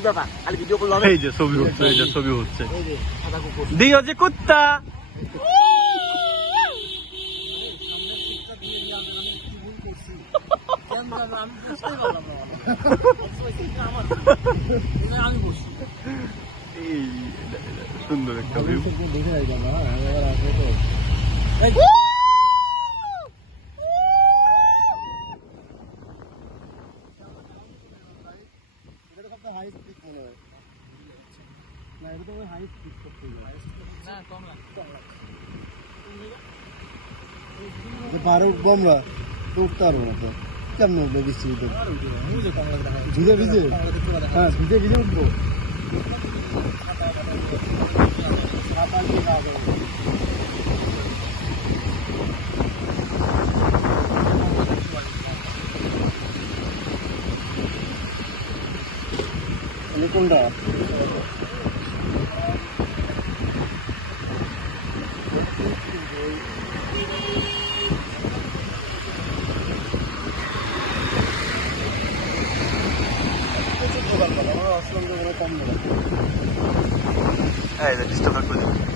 কি ব্যাপার খালি ভিডিও করলে হবে? এই যে ছবি হচ্ছে, এই যে ছবি হচ্ছে। দিও যে কুত্তা। এই সুন্দর একটা ভিউ। পাহাড়ে উঠবো আমরা তো উঠতে পারবো না তো কেমন উঠবো বৃষ্টি ভিজে ভিজে হ্যাঁ ভিজে ভিজে উঠবো কোনটা এই যে ডিস্টার্ব করে